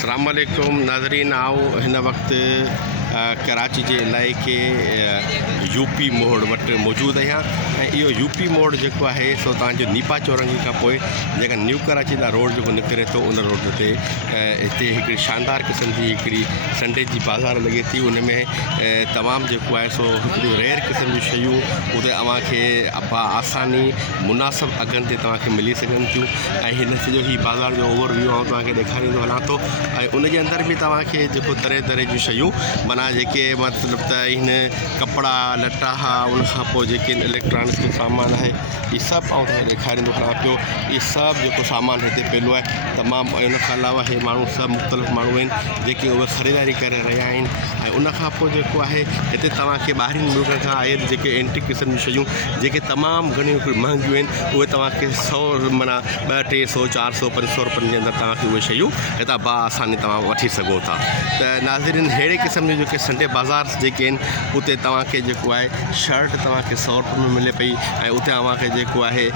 अस्सलाम वालेकुम नाज़रीन। आओ हिन वक़्तु कराची के इलाइक़े यूपी मोड़ वटि मौजूदु आहियां ऐं इहो यूपी मोड़ जेको आहे सो तव्हांजो नीपा चौरंगी खां पोइ जेका न्यू कराची ॾांहुं रोड जेको निकिरे थो उन रोड ते हिते हिकिड़ी शानदार क़िस्म जी हिकिड़ी संडे जी बाज़ार लॻे थी। उन में तमामु जेको आहे सो हिकिड़ियूं रेयर क़िस्म जूं शयूं उते तव्हांखे आसानी मुनासिब अघनि ते तव्हांखे मिली सघनि थियूं ऐं हिन सॼो ही बाज़ार जो ओवरव्यू आउं तव्हांखे ॾेखारींदो हलां थो ऐं उनजे अंदरि बि तव्हांखे जेको तरह तरह जूं शयूं माना जेके मतिलबु त हिन कपिड़ा लटा हा उन खां पोइ जेके इलेक्ट्रॉनिक्स जो सामान आहे इहे सभु आउं तव्हांखे ॾेखारींदो हलां पियो। इहे सभु जेको सामान हिते पियो आहे तमामु इन खां अलावा इहे माण्हू सभु मुख़्तलिफ़ माण्हू आहिनि जेके उहे ख़रीदारी करे रहिया आहिनि ऐं उन खां पोइ जेको आहे हिते तव्हांखे ॿाहिरिनि मुल्कनि खां आयल जेके एंटीक क़िस्म जूं शयूं जेके तमामु घणियूं महांगियूं आहिनि उहे तव्हांखे 100 माना 200, 300, 400, 500 रुपयनि जे अंदरि तव्हांखे उहे शयूं हितां आसानी तव्हां वठी सघो था। त नाज़रीन अहिड़े क़िस्म जूं जेके संडे बाज़ार जेके आहिनि उते तव्हांखे जेको आहे शर्ट तव्हांखे 100 रुपये में मिले पई ऐं उते तव्हांखे जेको आहे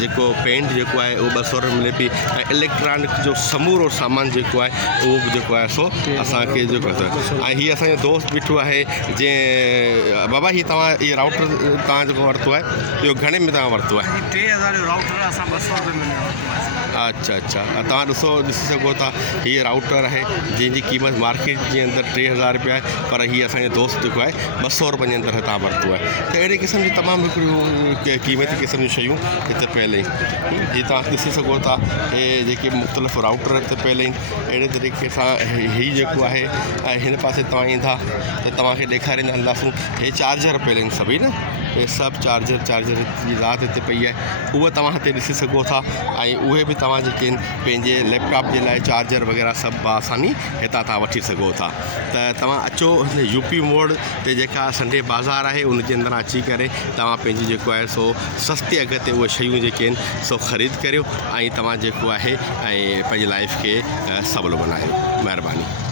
जेको पेंट जेको आहे उहो 200 रुपये मिले पई ऐं इलेक्ट्रॉनिक जो समूरो सामान जेको आहे उहो बि जेको आहे सो असांखे जेको आहे ऐं हीअ असांजो दोस्त बीठो आहे जंहिं बाबा हीअ तव्हां इहो राउटर तव्हां जेको वरितो आहे इहो घणे में तव्हां वरितो आहे? 3000 जो राउटर असां 200 रुपये में वरितो आहे। अच्छा तव्हां ॾिसी सघो था हीअ राउटर आहे जंहिंजी क़ीमत मार्केट जे अंदरि 3000 रुपया आहे पर हीअ असांजो दोस्त जेको आहे 200 रुपयनि जे अंदरि हितां वरितो आहे। त अहिड़े क़िस्म जी तमामु हिकिड़ियूं क़ीमती क़िस्म जूं शयूं हिते पियल आहिनि जीअं तव्हां ॾिसी सघो था हे जेके मुख़्तलिफ़ राउटर हिते पियल आहिनि। अहिड़े तरीक़े सां हीअ जेको आहे ऐं हिन पासे तव्हां ईंदा त तव्हांखे ॾेखारींदा हलंदासूं हे चार्जर पियल आहिनि सभई न हे सभु चार्जर जी ज़ात हिते पई आहे उहा तव्हां हिते ॾिसी सघो था ऐं उहे बि तव्हां जेके आहिनि पंहिंजे लैपटॉप जे लाइ चार्जर वग़ैरह सभु आसानी हितां तव्हां वठी सघो था। त तव्हां अचो हिन यूपी मोड़ ते जेका संडे बाज़ार आहे उनजे अंदरि अची करे तव्हां पंहिंजी जेको आहे सो सस्ते अघ ते उहे शयूं जेके आहिनि सो ख़रीद करियो ऐं तव्हां जेको आहे ऐं पंहिंजी लाइफ खे सवलो बनायो। महिरबानी।